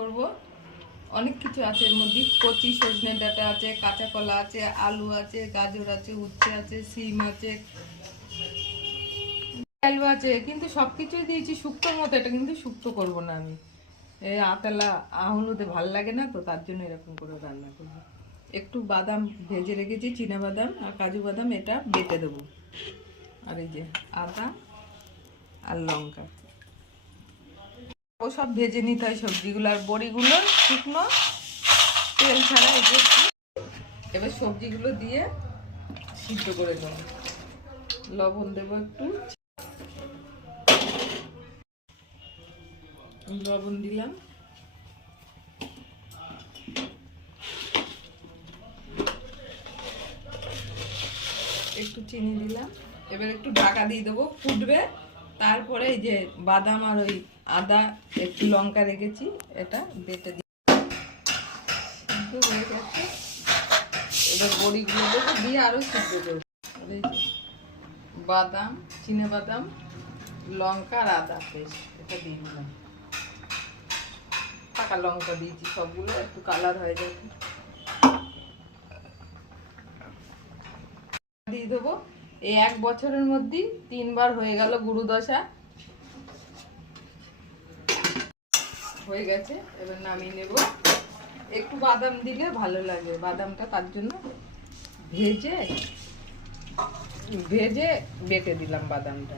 করব। অনেক কিছু আছে এর মধ্যে, কচি সজনে ডাঁটা আছে, কাঁচা কলা আছে, আলু আছে, গাজর আছে, উচ্ছে আছে, সিম আছে, আলু আছে, কিন্তু সবকিছুই দিয়েছি শুক্তোর মতো। এটা কিন্তু শুক্তো করব না আমি, এই আতালা হলুদে ভাল লাগে না তো, তার জন্য এরকম করে রান্না করব। একটু বাদাম ভেজে রেখেছি, চীনা বাদাম আর কাজু বাদাম, এটা বেটে দেবো। আর এই যে আদা আর লঙ্কা, ও সব ভেজে নিতে হয় সবজিগুলো। আর বড়িগুলো শুকনো, তেল ছাড়া। এই যে এবার সবজিগুলো দিয়ে সিদ্ধ করে নেব। লবণ দেবো একটু, লবণ দিলাম, একটু চিনি দিলাম। এবার একটু ঢাকা দিয়ে দেবো, ফুটবে। তারপরে এই যে বাদাম আর ওই আদা একটু লঙ্কা রেখেছি, এটা বেটে দিয়ে সিদ্ধ হয়ে গেছে। এবার বড়িগুলো দেবো, দিয়ে আরও সিদ্ধ দেবো। বাদাম, চিনে বাদাম, লঙ্কা আর আদা পেস্ট, এটা দিয়ে দিলাম। পাকা লঙ্কা দিয়েছি সবগুলো, একটু কালার হয়ে যাবে। দিয়ে দেবো। এই 1 বছরের মধ্যে 3 বার হয়ে গেল গুরু দশা, হয়ে গেছে। এবার নামিয়ে নেব। একটু বাদাম দিলে ভালো লাগে, বাদামটা তার জন্য ভেজে ভেজে বেটে দিলাম বাদামটা।